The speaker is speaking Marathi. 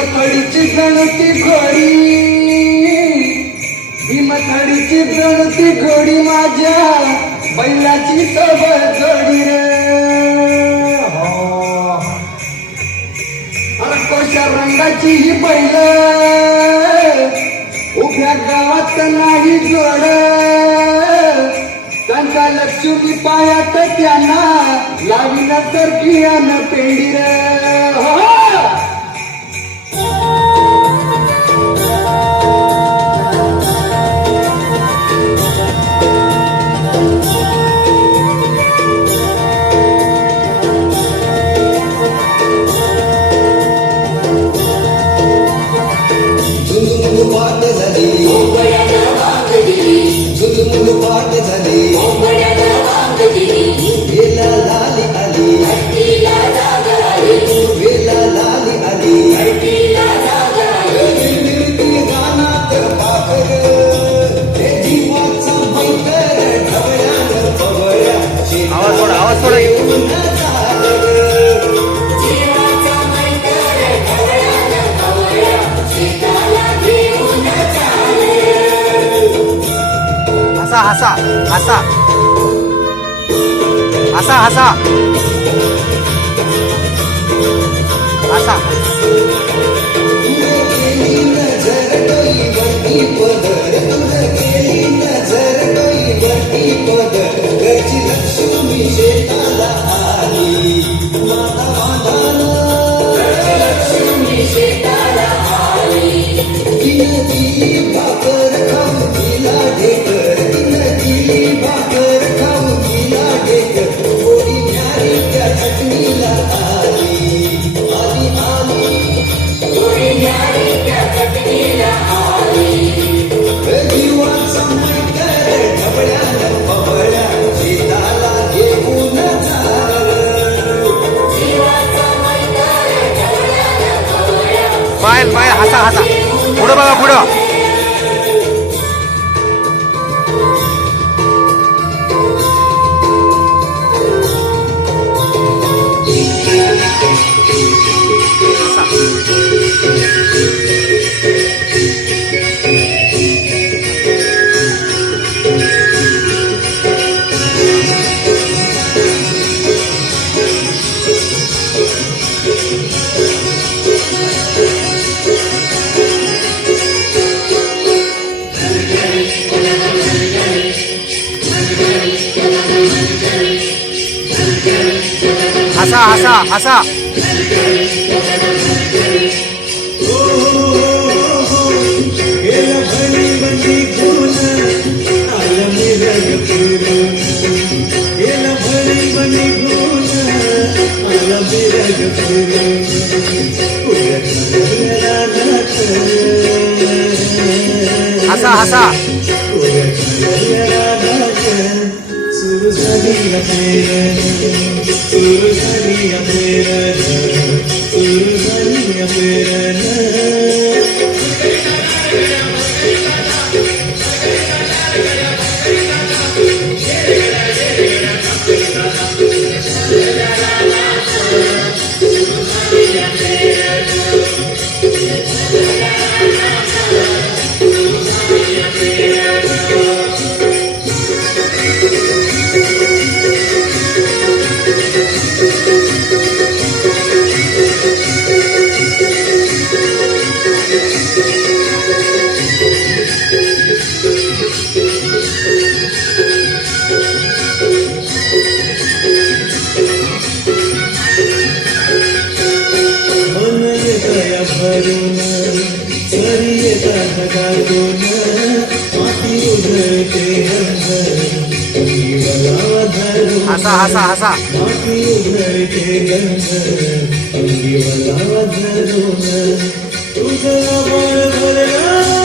भीमथडीची गणती घोडी, भीमथडीची गणती घोडी माझ्या बैलाची सोबत जोडी रे. कोशा रंगाची ही बैल उभ्या गावात नाही जोड, त्यांचा लक्ष्मी पायात त्यांना लावीन सरकियान पेंडी रे. हो पाठ झाली झुलमुल पाठ झाली वेला लाली आली वेला लाली आली गानात पाखर हे जीवाचा बैकर ढवळ्यानं पवळ्या आवाज थोडा हसा हसा हसा हसा हसा गेली नजर डोईवरती पदर, गेली नजर डोईवरती पदर, घरची लक्ष्मी शेताला आली माता मातानं लक्ष्मी शेताला आली. तिनं दिली भाकर खाऊ तिला ढेकर, तिनं दिली भाकर खाऊ तिला ढेकर, थोडी न्यारी त्या चटणीला आली आली आली थोडी न्यारी त्या चटणीला आली. जीवाचा मैकर ढवळ्यानं पवळ्या शेताला घेऊन चाललं. पायल पायल हसा हसा पुढं बघा पुढं. हसा हसा हसा हसा हसा सुरू झाली अपेरण, सुरू झाली अपेरण, सुरू झाली अपेरण. भरून सरी येतात गाडून माती उधळते अंगीवला धरून हसा हसा हसा माती उधळते अंगीवला धरून तुझं बळ भरला